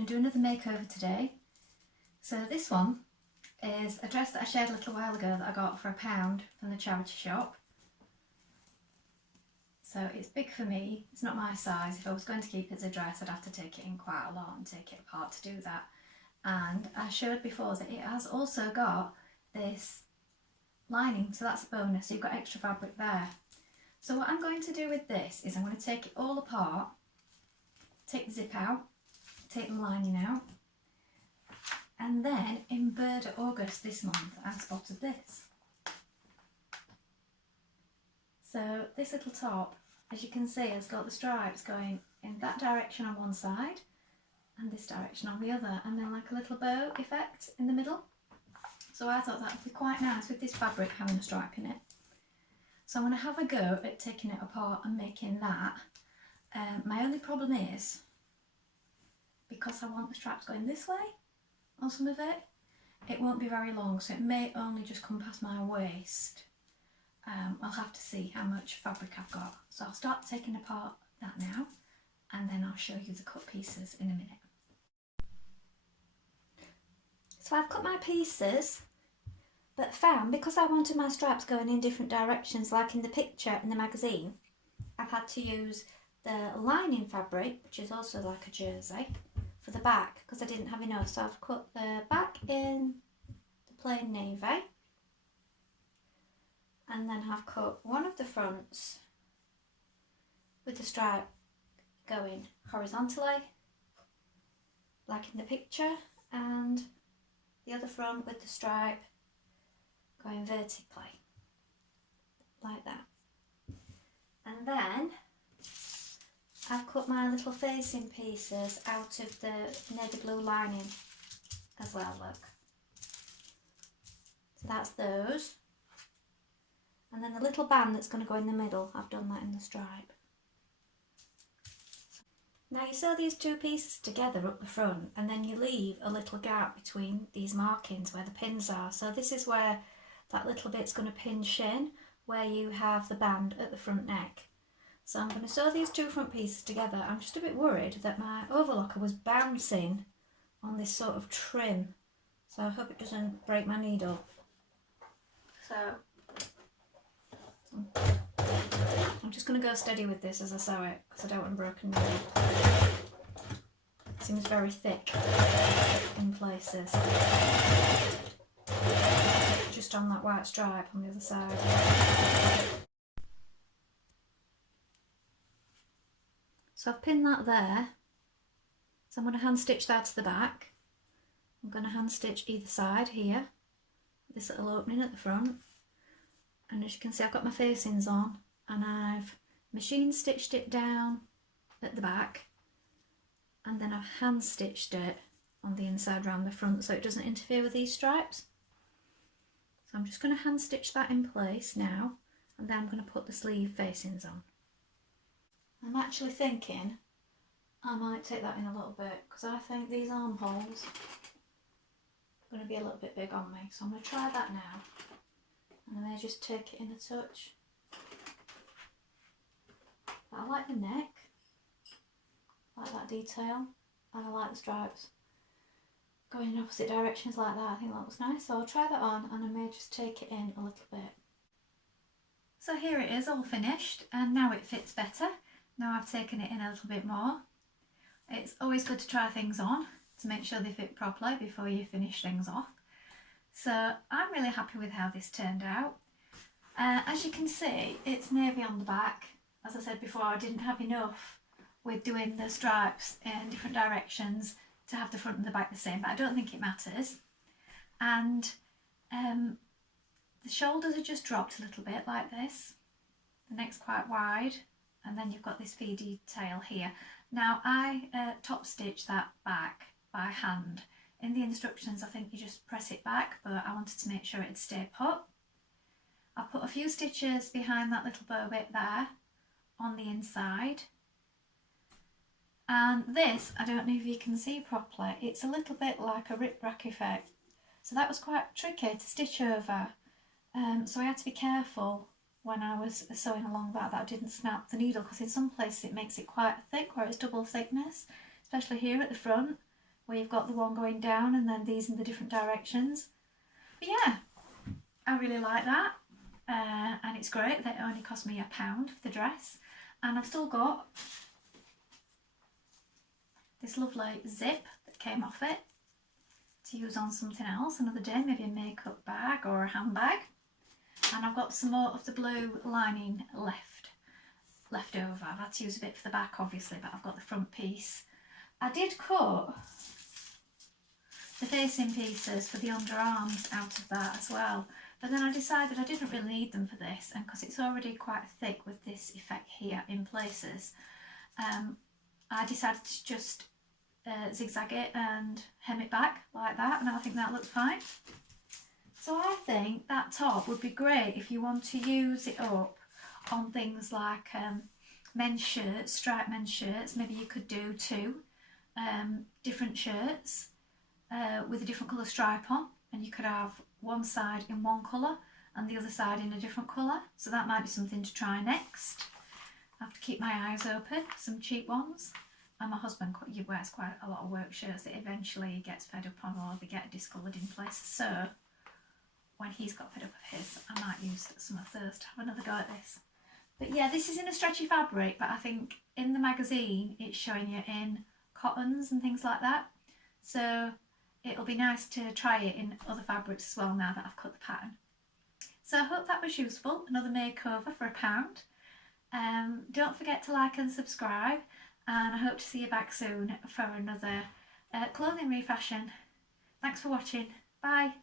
going to do another makeover today. So this one is a dress that I shared a little while ago that I got for £1 from the charity shop. So it's big for me, it's not my size. If I was going to keep it as a dress, I'd have to take it in quite a lot and take it apart to do that. And I showed before that it has also got this lining, so that's a bonus, so you've got extra fabric there. So what I'm going to do with this is I'm going to take it all apart, take the zip out, take the lining out, and then in Burda August this month I spotted this. So this little top, as you can see, has got the stripes going in that direction on one side and this direction on the other, and then like a little bow effect in the middle. So I thought that would be quite nice with this fabric having a stripe in it. So I'm going to have a go at taking it apart and making that. My only problem is, because I want the straps going this way on some of it, it won't be very long, so it may only just come past my waist. I'll have to see how much fabric I've got. So I'll start taking apart that now, and then I'll show you the cut pieces in a minute. So I've cut my pieces, but found because I wanted my straps going in different directions, like in the picture in the magazine, I've had to use the lining fabric, which is also like a jersey, for the back, because I didn't have enough. So I've cut the back in the plain navy, and then I've cut one of the fronts with the stripe going horizontally, like in the picture, and the other front with the stripe going vertically, like that. And then I've cut my little facing pieces out of the navy blue lining as well, look. So that's those. And then the little band that's going to go in the middle, I've done that in the stripe. Now you sew these two pieces together up the front, and then you leave a little gap between these markings where the pins are. So this is where that little bit's going to pinch in, where you have the band at the front neck. So I'm going to sew these two front pieces together. I'm just a bit worried that my overlocker was bouncing on this sort of trim, so I hope it doesn't break my needle. So I'm just going to go steady with this as I sew it, because I don't want a broken needle. It seems very thick in places. Just on that white stripe on the other side. So I've pinned that there. So I'm going to hand stitch that to the back. I'm going to hand stitch either side here, this little opening at the front. And as you can see, I've got my facings on, and I've machine stitched it down at the back, and then I've hand stitched it on the inside round the front so it doesn't interfere with these stripes. So I'm just going to hand stitch that in place now, and then I'm going to put the sleeve facings on. I'm actually thinking I might take that in a little bit, because I think these armholes are going to be a little bit big on me. So I'm going to try that now, and I may just take it in a touch. But I like the neck, I like that detail, and I like the stripes going in opposite directions like that. I think that looks nice, so I'll try that on, and I may just take it in a little bit. So here it is, all finished, and now it fits better. Now I've taken it in a little bit more. It's always good to try things on to make sure they fit properly before you finish things off. So I'm really happy with how this turned out. As you can see, it's navy on the back. As I said before, I didn't have enough with doing the stripes in different directions to have the front and the back the same, but I don't think it matters. And the shoulders are just dropped a little bit like this. The neck's quite wide, and then you've got this V detail here. Now I top stitch that back by hand. In the instructions I think you just press it back, but I wanted to make sure it'd stay put. I put a few stitches behind that little bow bit there on the inside. And this, I don't know if you can see properly, it's a little bit like a rip-rack effect. So that was quite tricky to stitch over. So I had to be careful when I was sewing along that I didn't snap the needle, because in some places it makes it quite thick where it's double thickness, especially here at the front. where you've got the one going down and then these in the different directions. But yeah, I really like that, and it's great that it only cost me £1 for the dress, and I've still got this lovely zip that came off it to use on something else another day, maybe a makeup bag or a handbag. And I've got some more of the blue lining left over. I've had to use a bit for the back obviously, but I've got the front piece. I did cut the facing pieces for the underarms out of that as well, but then I decided I didn't really need them for this, and because it's already quite thick with this effect here in places, I decided to just zigzag it and hem it back like that, and I think that looks fine. So I think that top would be great if you want to use it up on things like men's shirts, striped men's shirts. Maybe you could do 2 different shirts with a different colour stripe on, and you could have one side in one colour and the other side in a different colour. So that might be something to try next. I have to keep my eyes open, some cheap ones. And my husband wears quite a lot of work shirts that eventually he gets fed up on, or they get discoloured in places. So when he's got fed up of his, I might use some of those to have another go at this. But yeah, this is in a stretchy fabric, but I think in the magazine it's showing you in cottons and things like that. So it'll be nice to try it in other fabrics as well now that I've cut the pattern. So I hope that was useful. Another makeover for £1. Don't forget to like and subscribe, and I hope to see you back soon for another clothing refashion. Thanks for watching. Bye.